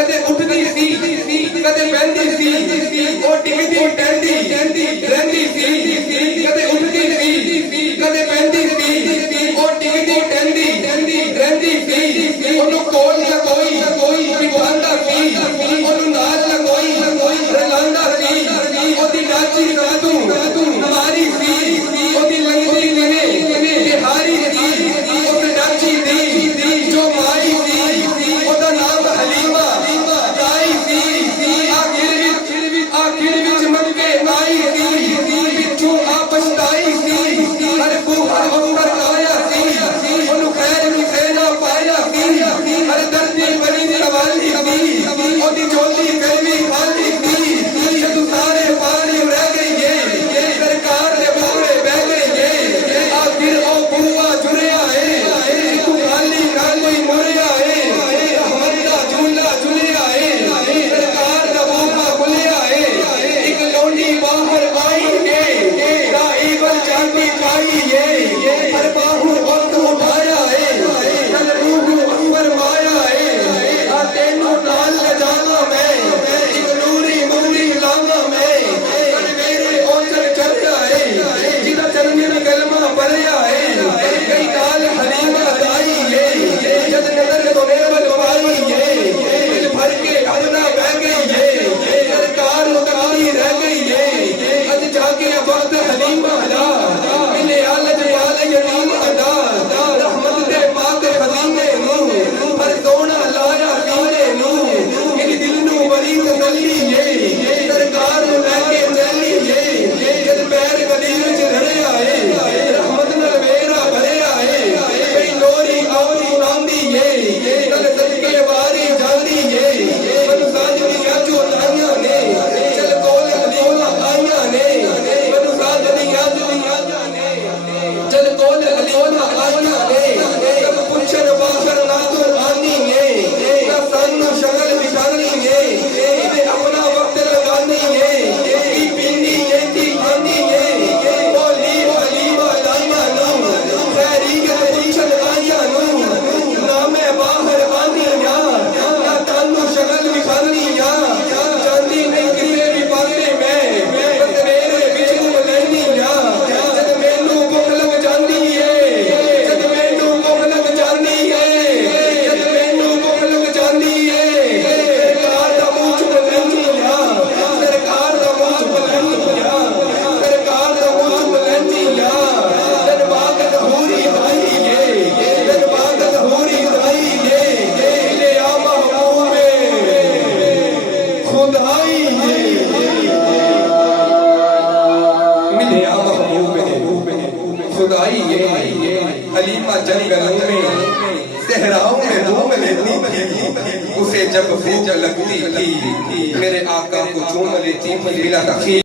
कदे उठदी सी कदे बहंदी सी ओ टिकदी टहंदी रहंदी सी कदे उठदी सी कदे बहंदी सी ओ टिकदी टहंदी रहंदी सी ओनू कोल ना कोई बिठांदा सी ओनू नाल ना कोई रलांदा सी ओदी नाची ना तू मारी सी ओदी लंगदी लगे बिहारी सी ओदी नाची दी जो माई सी ओदा नाम हलीमा ताई सी आखिर विच मक्के आई सी पिछू आ पछताई सी हर बूहा अंबर आया सी ओनू खैर भी खैरा पाया सी हर दर्दी बड़ी सवाली सी ओदी झोली फिर भी खाली सी जदू सारे पानी रह गई है सरकार दे बूहे बह गई है आखिर ओ बूहा जुड़िया है तू खाली मुड़िया है रहमत दा झूला झुलिया है सरकार दा बूहा खुलिया है एक लोंडी बाहर आई है राइवल चांदी पाई है हर बाहू वक्त उठाया है कल रूह अंबर माया है आ तेनू नाल लजावा मैं एक नूरी मुंडी लावा मैं कल मेरे ओचर चढ़या है जिदा चरने में कलमा पढ़या है कई काल हलीमा आई है जद नजर तो नेवल पाई है दिल भर के अपना बह गई है सरकार उतारी रह गई है अज जाके वक्त हलीमा दा मिले आलज वाले यतीम अदा रहमत दे पाक खजाने नू पर सोना लाया सीने नू इन दिल नू बड़ी तसल्ली है सरकार नू लेके चली है जद पैर गली विच रड़िया है रहमत नाल मेरा भरिया है कई लोरी औरी नांदी है कल सदके वारी जांदी है मन साजनी आजो लाइया ने चल कोल हलीमा आइया ने मन साजनी आजो चल कोल हलीमा आइया ने कब पुछन बाहर ना तो आनी है ना सानू शगल बिठानी है इदे अपना वक्त लगानी है की पीनी है की खानी है बोली हलीमा लाइया नो खैरियत पुछन आइया नो ना मैं बाहर आनी ना तानू शगल बिठानी जांदी नहीं किसे भी पासे में बस मेरे विच नू लैनी जद मैनू भुख लग जांदी है जद मैनू भुख लग जांदी है जद मैनू भुख लग जांदी है सरकार दा मुंह चुप लैनी सरकार दा मुंह चुप लैनी सरकार दा मुंह चुप लैनी जद बागत होरी आई है जद बागत होरी आई है ले आ महबूबे खुदाई है मिले आ महबूबे खुदाई है हलीमा जंगलों में सहराओं में घूम लेती थी उसे जब भूख लगती थी मेरे आका को चूम लेती थी बिला तखीर